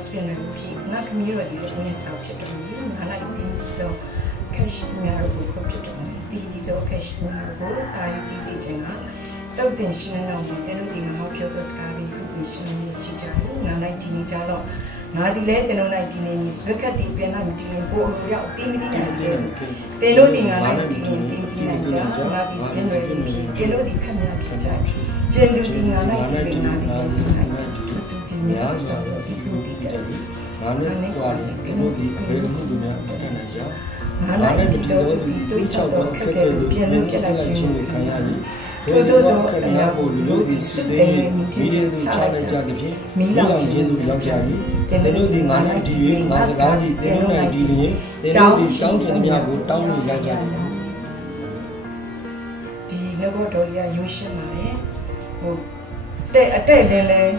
spin and repeat. Not community in this house. I like the cash tomorrow will computer. The cash tomorrow, I use it. Don't tension on the energy and help you to sky mission. I like to meet a lot. Now the late and 19 is look at the penalty and go out. They know the 19 not is generally. They know the community. Generally, not a day,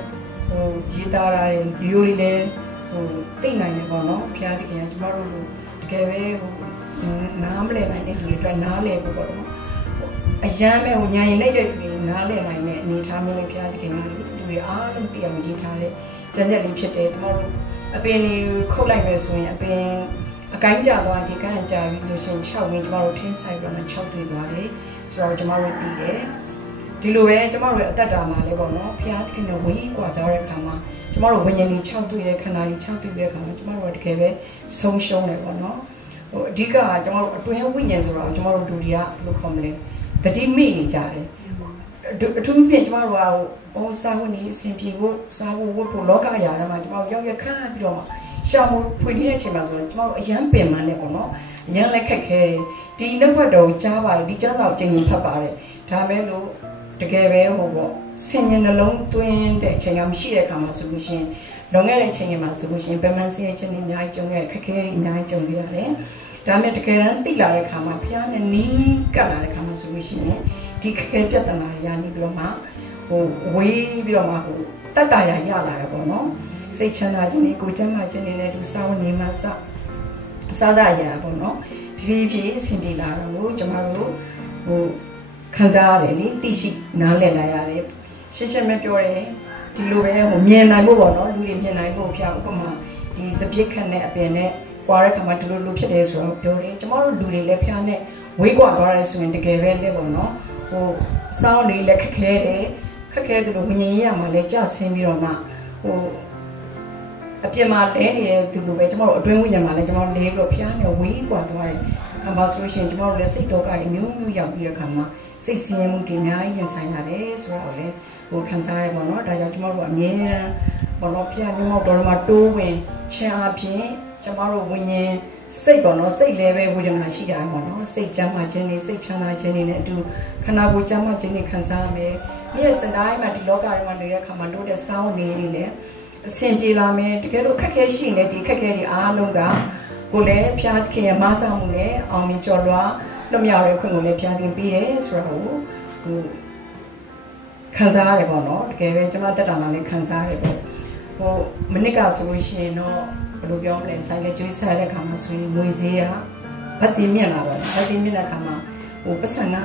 Gitara and Yuri, who think I know, Piatti and tomorrow, Gave, Namble, I think you try Nale. A jam when I needed me, Nale, I need Tamil Piatti, we are the Gitare, generally Piatti tomorrow. A penny co-language when a pen, a kind job on the kind job using chow, tomorrow 10 cyber and chow to the so tomorrow be there. Tomorrow that Dama, they go no, Piat can a week or the Kama. Tomorrow when you need child to the canal, child to the Kama, tomorrow at Keve, so shown it or no. Diga, tomorrow to have winds around, tomorrow do the look homely. The deep meaning, Jari. To me, tomorrow, all Sawani, simply wood, Sawu, Loga Yama, tomorrow, your car, Doma. Shall put in a chamber, tomorrow, a young payment or no. Young like a carry. The never do Java, the Java, Jimmy Papa, Tamelo. Together, singing alone twin, the Changam Shia Kama solution, longer Changama solution, Bemansi, and Nigel, Kakari, Nigel, Damet Tila Kama, Pian, and Ni Kala Kama solution, Tikapatana, Yani Bloma, or Way Bloma, Tataya Yala, Bono, say Chanajini, Gutama, Jenny, to Sound Nimasa, Sadaya, Bono, TV, Cindy Lara, Jamaru, who Kanzari, Tishi, Nale, Shisha Mepure, Tilure, Miena Bono, Ludian Ibo Piakoma, the Zapican Pene, Warakama to look at Israel, Pure, tomorrow do the Lepiane, we got Doris when the Gavin Levono, who soundly like Kade, Kake to Luminia, Maleja, Semioma, who appear my lady to do tomorrow, doing with your management, Lego piano, we got Doris. Ambassador tomorrow, let's say, talk I knew you come. 6 cm ဒီများရင်ဆိုင်ရတယ်ဆိုတော့လေဟိုခန်းစားရပါတော့ဒါကြောင့်ကျမတို့အမြဲတမ်းဘောတော့ဖျက်ညောက်တော်မှာတိုးဝင်ချင်အပြင်ကျမတို့ဝิญဉ်စိတ်ပေါ့နော်စိတ်လည်းပဲဝေဒနာရှိတာပေါ့နော်စိတ်ချမ်းသာခြင်းနဲ့စိတ်ချမ်းသာခြင်းနဲ့အတူခန္ဓာကိုယ်ချမ်းသာခြင်းနဲ့ခံစားရမယ်ဒီစတိုင်းမှာဒီလောကထဲမှာနေတဲ့အခါမှာတို့တဲ့စောင်းနေနေလေအဆင်ပြေလာမယ်တကယ်လို့ခက်ခဲရှိနေဒီခက်ခဲတွေအားလုံးကကိုလည်းဖျားခင်ရမဆောင်မှုနဲ့အောင်မြင်ကျော်လွှားလွတ်မြောက်တဲ့ခွင့်ကိုလည်းဖျားတင်ပေးတယ်ဆိုတော့ဟိုခံစားရတယ်ပေါ့နော်တကယ်ပဲကျွန်မတက်တာမှလည်းခံစားရတယ်ပေါ့ဟိုမနစ်ကဆိုလို့ရှိရင်တော့ဘယ်လိုပြောမလဲဆိုင်ကကျွေးစားတဲ့ခါမှာဆိုရင်ငွေဈေးကဗတ်စီမြင့်လာပါဗတ်စီမြင့်တဲ့ခါမှာဟိုပတ်စံက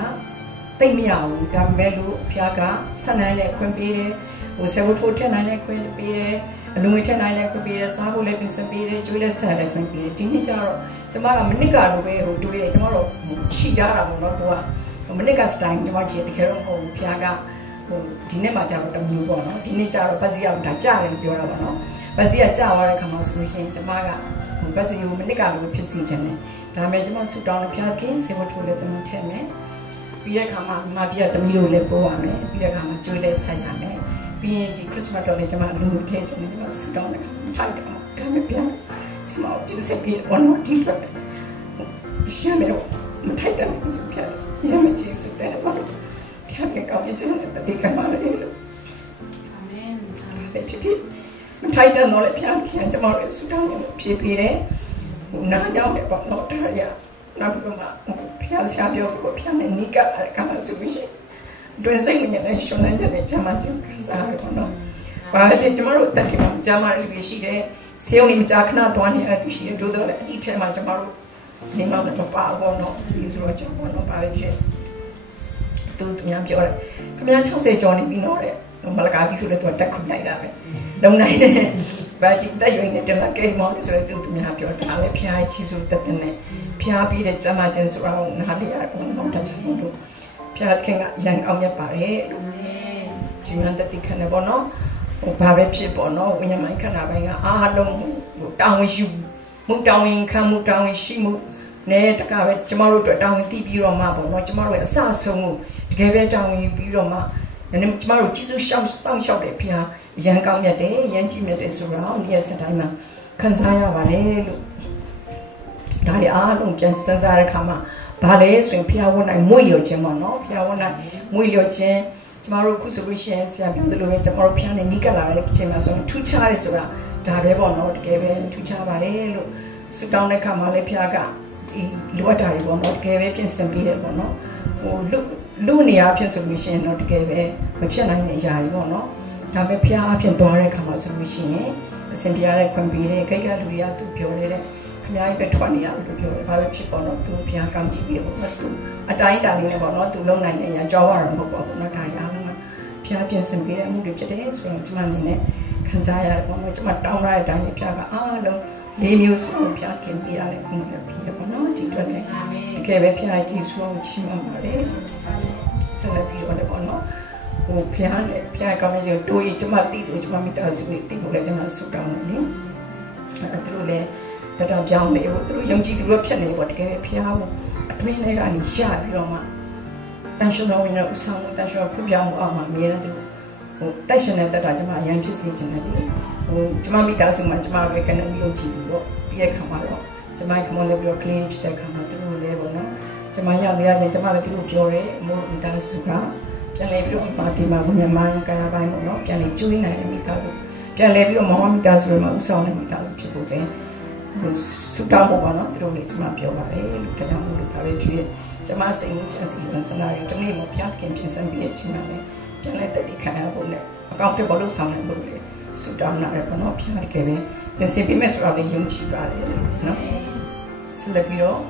တိတ်မရဘူးဒါပေမဲ့လို့ဖျားကဆက်နိုင်တဲ့ခွင့်ပေးတယ်ဟိုဆယ်ဝထိုးထက်နိုင်တဲ့ခွင့်ပေးတယ်အလုံးဝထက်နိုင်တဲ့ခွင့်ပေးတယ်စားဖို့လည်းပြင်ဆင်ပေးတယ်ကျွေးလည်းဆက်လည်းခွင့်ပေးတယ်ဒီနေ့ကျတော့ကျွန်မကမနစ်ကလိုပဲဟိုတွေးတယ်ကျွန်တော်တို့ခြိကြတာပေါ့နော်ကိုကမနစ်ကစတိုင်းကျွန်မကြည့်တကယ်တော့ဟိုဖျားကဟိုဒီနေ့မှကျတော့တမျိုးပေါ့နော်ဒီနေ့ကျတော့ပတ်စီကဒါကြားတယ်ပြောတာပေါ့နော်ပတ်စီကကြားသွားတဲ့ခါမှာဆိုရှင်ကျွန်မကဟိုပတ်စီကိုမနစ်ကလိုဖြစ်စီခြင်းတယ်ဒါပေမဲ့ကျွန်မဆူတောင်းလို့ဖျားကင်းစေဖို့ထိုးလည်းတမန်ထက်မယ်ပြီးတဲ့ခါမှာမပြတမီးတို့လည်းပို့ရမယ်ပြီးတဲ့ခါမှာကျွေးလည်းဆက်ရမယ်ပြီးရင်ဒီခရစ်စမတ်တော့လည်းကျွန်မလူလူထည့်ခြင်းတယ်ကျွန်မဆူတောင်းတဲ့ခါမှာထိုက်တယ်ဒါပေမဲ့ပြန်ကျွန်မဒီစပီဝန်တော့ဒီတော့ရှာမယ်တော့မထိုက်တယ်ဆိုပြတယ်ရမချင်ဆိုတယ်ဘာလို့ဖျားကကောင်းရင်ကျွန်တော်လည်းတတိကမှာလေလို့အာမင်ဖြစ်မထိုက်တယ်တော့လည်းဖျားခင်ကျွန်တော်လည်းဆူတောင်းလို့ဖြစ်ပြီးတယ်ဟိုနားရောက်တယ်ပေါ့တော့ထားရနောက်ပြီးတော့ဖျားဆရာပြောကိုဖျားနဲ့နိကကမှဆိုပြီးရှင်တွင်စိတ်နဲ့လည်းရှုံးနေတဲ့ချမ်းမချင်းခံစားရတော့နော်ဘာလဲကျွန်တော်တို့တက်ခင်မှာဂျာမာရီပဲရှိတယ်ဆေးုံနေမကြာခဏသွားနေအဲ့ဒီရှိတယ်တို့တော့လည်းအကြည့်ထဲမှာကျွန်တော်တို့စနေမောင်တော့ပါဘောနော်ဒီဆိုတော့ကျွန်တော်တော့ပါပဲဖြစ်သူများပြောတယ်ခင်ဗျား60ကျော်နေပြီနော်တဲ့မလကားကြီးဆိုတော့သူတက်ခုလိုက်တာပဲလုံနိုင်တယ် ဘာတိတရွေနဲ့တလကိမောဆိုတဲ့သူများပြောတာလေဖျားချီစုတက်တဲ့ဖျားပြီးတဲ့ကျမချင်းဆိုအောင်နားလေရအောင်တော့တချင်လို့ဖျားခင်ကရန်အောင်ရပါတယ်လို့ဒီမှန်တတိခနဲ့ပေါ့နော်ဟိုဘာပဲဖြစ်ပေါ့နော်ဝိညာဉ်မိုင်းခဏပိုင်းကအားလုံးဟိုတောင်းဝင်ယူမှုတောင်းဝင်ခံမှုတောင်းဝင်ရှိမှုနဲ့တကပဲကျမတို့အတွက်တောင်းဝင်တည်ပြီးတော့မှပေါ့နော်ကျမတို့ရဲ့အဆဆုံးမှုတကယ်ပဲတောင်းဝင်ပြီးတော့မှလည်းကျမတို့ကြီးစုရှောင်းဆောင်ရှောက်တယ်ဖျားရန်ကောင်းမြတ်တယ်ရန်ကြီးမြတ်တယ်ဆိုတော့ဒီရဲ့စတိုင်းမှာခံစားရပါတယ်လို့ဒါတွေအားလုံးပြန်စဉ်းစားတဲ့အခါမှာဘာလဲဆိုရင်ဖျားဝတ်နိုင်မွေလျော်ခြင်းပေါ့နော်ဖျားဝတ်နိုင်မွေလျော်ခြင်းကျမတို့ခုဆိုလို့ရှိရင်ဆရာပြောသလိုပဲကျမတို့ဖျားနေနီးကပ်လာတဲ့အချိန်မှာဆိုရင်ထူးခြားတယ်ဆိုတာဒါပဲပေါ့နော်တကယ်ပဲထူးခြားပါတယ်လို့ဆုတောင်းတဲ့အခါမှာလည်းဖျားကဒီလိုအပ်တာတွေပေါ့နော်တကယ်ပဲပြင်ဆင်ပေးတယ်ပေါ့နော်ဟိုလူနေရာဖြစ်ဆိုလို့ရှိရင်တော့တကယ်ပဲမဖြစ်နိုင်တဲ့အရာတွေပေါ့နော်ဒါပေမဲ့ဖျားအဖြစ်သွားတဲ့အခါမှာဆိုလို့ရှိရင်အစဉ်ပြရတဲ့ခွင့်ပေးတဲ့ခိတ်ကလူတွေကသူပြောနေတဲ့ခင်ဗျားကြီးပဲထွက်နေရလို့ပြောတယ်ဘာပဲဖြစ်ပေါ့နော်သူဖျားကောင်းကြည့်ပြီးပေါ့သူအတိုင်းတာလေးနဲ့ပေါ့နော်သူလုံနိုင်တဲ့အရာကြောက်ရတော့မဟုတ်ပါဘူးနော်ဒါရအောင်ဖျားပြင်ဆင်ပေးတဲ့အမှုတွေဖြစ်တယ်ဆိုတော့ကျွန်မအနေနဲ့ခံစားရတယ်ပေါ့နော်ကျွန်မတောင်းရတဲ့အတိုင်းဖျားကအားလုံးလေးမျိုးစုဖျားခင်ပေးရတဲ့ခုမျိုးပြီးတယ်ပေါ့နော်ဒီအတွက်လည်းတကယ်ပဲဖျားကြည့်ဆိုအောင်ချီးမွမ်းပါတယ်ဆက်လက်ပြီးတော့လည်းပေါ့နော်ဟိုဖျားနဲ့ဖျားကောင်းတဲ့ဆိုတိုးရင်ကျွန်မတိလို့ကျွန်မမိသားစုတွေတိဖို့လည်းကျွန်မဆုတောင်းတယ်လေအဲသူတို့လည်းတတော်ပြောင်းနေဖို့သူတို့ယုံကြည်သူတို့ဖြစ်နေပေါ့တကယ်ဖျားဖို့အတွင်းထဲကနေရပြီးတော့မှတန်ရှင်းတော်ဝင်တဲ့ဥဆောင်မှုတန်ရှင်းဖွပြောင်းမှုအောင်မှာအများနဲ့သူဟိုတက်ရှင်တဲ့တက်ကကျွန်မအရင်ဖြစ်စီခြင်းတယ်လေဟိုကျွန်မမိသားစုမှာကျွန်မပဲကနေယုံကြည်ပြီးတော့ပြီးတဲ့ခါမှာတော့ကျွန်မခမွန်လည်းပြီးတော့ clean ဖြစ်တဲ့ခါမှာသူတို့လည်းပေါ့နော်ကျွန်မရောက်နေရရင်ကျွန်မလည်းသူတို့ပြောတယ်မို့မိသားစုကပြန်လဲပြီးတော့ပါတီမှာဝင်မှန်ကာယပိုင်းပေါ့နော်ပြန်လဲကျွေးနိုင်တဲ့မိသားစုပြန်လဲပြီးတော့မောင်မိသားစုတွေမှာဥဆောင်တဲ့မိသားစုဖြစ်ဖို့ပဲဆုတောင်းဖို့ပေါ့နော်သူတို့လည်းကျွန်မပြောပါတယ်လို့တောင်းဖို့လို့ပါပဲဖြစ်ကျွန်မစိတ်ဝင်ချက်စီဝန်စနာရီတနေ့မှပြတ်ခင်ဖြစ်စံပြီးချင်းမှာလည်းပြန်လဲတတိခံရဖို့နဲ့အကောင့်ပြလို့ဆောင်နေလို့လေဆုတောင်းရတယ်ပေါ့နော်ပြန်ရခဲ့ပဲလက်စီပြီးမဲ့ဆိုတာလည်းယုံကြည်ပါတယ်နော်ဆက်လက်ပြီးတော့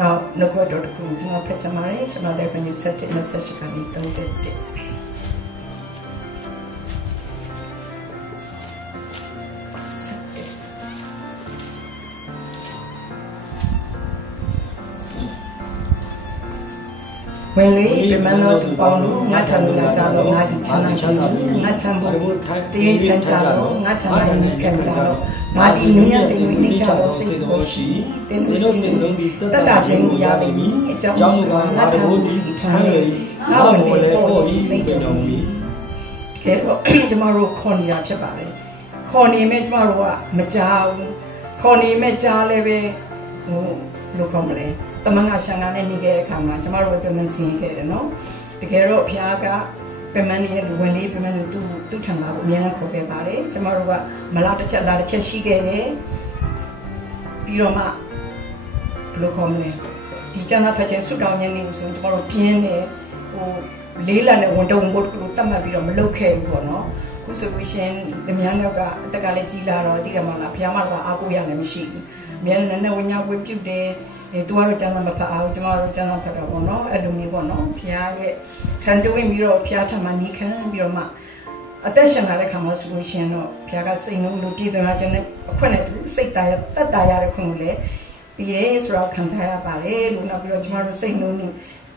နောက်နောက်တော့တခုကျွန်တော်ဖတ်ချင်ပါတယ်ကျွန်တော်လည်းပြန်ဆက်တဲ့ message ကနေ31ဝင်လေပြမန်တော်သူပေါင်းလို့ငါထံလာကြလို့ငါဒီချမ်းသာပြီငါထံဖို့တည်ထမ်းကြလို့ငါထံလာနေကြကြလို့ငါဒီနည်းနဲ့နေကြလို့စိတ်ကိုရှိတင်းလို့စိတ်လုံးပြီးတတ်တာချင်းရလိမ့်မည်အကြောင်းကငါထံဖို့ဒီချမ်းလေငါဝင်လေပေါ်ပြီးပြန်တော်မူကဲတော့ကျမတို့ခေါ်နေတာဖြစ်ပါလေခေါ်နေမဲ့ကျမတို့ကမကြောက်ခေါ်နေမဲ့ကြားလည်းပဲဟိုလိုကောင်းမလဲတမန်ကရှန်ကနဲ့နေခဲ့တဲ့အခါမှာကျမတို့ပြမစင်ခဲ့တယ်နော်တကယ်တော့ဖျားကပြမနေတဲ့လူဝင်လေးပြမနေသူ့ထံမှာအများကြီးခေါ်ခဲ့ပါတယ်ကျမတို့ကမလာတစ်ချက်လာတစ်ချက်ရှိခဲ့တယ်ပြီးတော့မှဘယ်လိုခေါ်မလဲဒီကျန်တဲ့ဖက်ချက်ဆွတောင်းခြင်းလေးဆိုရင်ကျမတို့ပြင်းတယ်ဟိုလေးလံနဲ့ဝန်တုံဘုတ်ကလို့တတ်မှတ်ပြီးတော့မလုပ်ခဲ့ဘူးပေါ့နော်ခုဆိုလို့ရှင်အများကြီးကအတက်ကလည်းကြီးလာတော့တိရမလားဖျားမတော့အားကိုးရလည်းမရှိဘူးအများနဲ့ဝိညာဉ်ဝေပြုတ်တယ်သူကတော့ကျန်တာမဖတ်အောင်ကျမတို့ကျန်တာဖတ်တော့ပေါ့နော်အဲ့လိုမျိုးပေါ့နော်ဖျားရဲ့ထန်တွင်းပြီးတော့ဖျားထမှနီးခံပြီးတော့မှအသက်ရှင်လာတဲ့ခါမှာဆိုလို့ရှိရင်တော့ဖျားကစိတ်နှလုံးပြည့်စုံခြင်းနဲ့အခွင့်နဲ့စိတ်သားရတတ်တာရတဲ့ခွင့်ကိုလည်းပြီးရဲဆိုတော့ခံစားရပါတယ်လို့နောက်ပြီးတော့ကျမတို့စိတ်နှလုံးနဲ့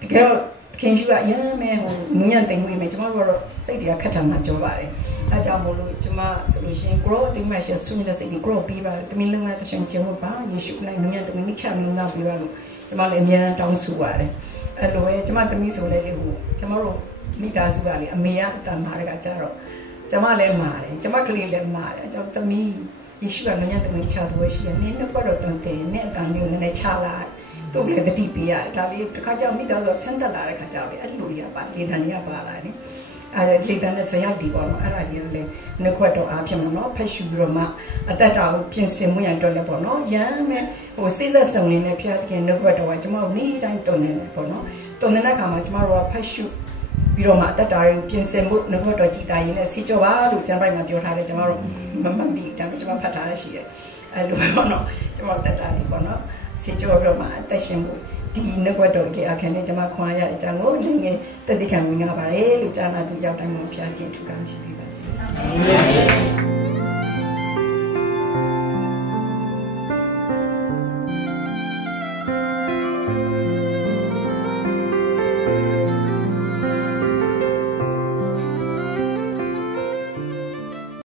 တကယ်တော့ခင်ရှုကအရင်မဲ့ဟိုနူးညံ့တိမ်မွေးမယ်ကျမတို့ကတော့စိတ်တွေကခက်ထန်မှကြောပါတယ်အဲကြောင့်မို့လို့ကျမဆိုလို့ရှိရင် grow တိမ်မှရှဆုနေတဲ့စိတ်တွေ grow ပြီးပါတမင်းလုံးနဲ့တချင်ကျုံပါယေရှုနဲ့နူးညံ့တိမ်မိချလုံးလာပြီးပါလို့ကျမလည်းအများတောင်းဆိုပါတယ်အဲ့လိုပဲကျမသမီးဆိုလည်းဟိုကျမတို့မိသားစုကလေအမေကအတန်မာတွေကကြတော့ကျမလည်းမာတယ်ကျမကလေးလည်းမာတယ်အကြောင်းသမီးယေရှုကနူးညံ့တိမ်မိချသူရှိတယ်နင်းတော့တော့တုံတယ်နဲ့အတန်မျိုးနဲ့ချလာသူ့လည်းတတိပေးရတယ်ဒါလေးတစ်ခါကြောင့်မိသားစုဆန်းတက်လာတဲ့ခါကြောင့်လေအဲ့လိုတွေကပါလေတန်တွေကပါလာတယ်အဲ့လေတန်နဲ့ဇယက်ဒီပေါ့နော်အဲ့ဒါကြီးလည်းနှခွက်တော့အားဖြစ်မှာနော်ဖက်ရှူပြီးတော့မှအသက်တာကိုပြင်ဆင်မှုရန်အတွက်လည်းပေါ့နော်ရမ်းမဲ့ဟိုစိစက်စုံနေတဲ့ဖျားတကယ်နှခွက်တော့ကကျွန်တော်နေ့တိုင်းတုံနေတယ်ပေါ့နော်တုံနေတဲ့ခါမှာကျွန်တော်တို့ကဖက်ရှူပြီးတော့မှအသက်တာကိုပြင်ဆင်မှုနှခွက်တော့ကြည်တာရင်လည်းစီကြောပါလို့ကျန်ပိုက်မှာပြောထားတယ်ကျွန်တော်တို့မမှတ်ပြီးဒါပေမဲ့ကျွန်တော်ဖတ်ထားရရှိတယ်အဲ့လိုပေါ့နော်ကျွန်တော်တက်တာလေးပေါ့နော်စီကြောပြီးတော့မှအသက်ရှင်မှုဒီနှခွက်တော်ကြီးအခန်းနဲ့ကျွန်မခွန်အားရတဲ့အကြောင်းကိုနည်းနည်းတတိခံဝင်ရပါတယ်လို့ကြားနာသူရောက်တိုင်းမှာဖျားခင်ထူထောင်ကြည့်ပြီးပါစေ။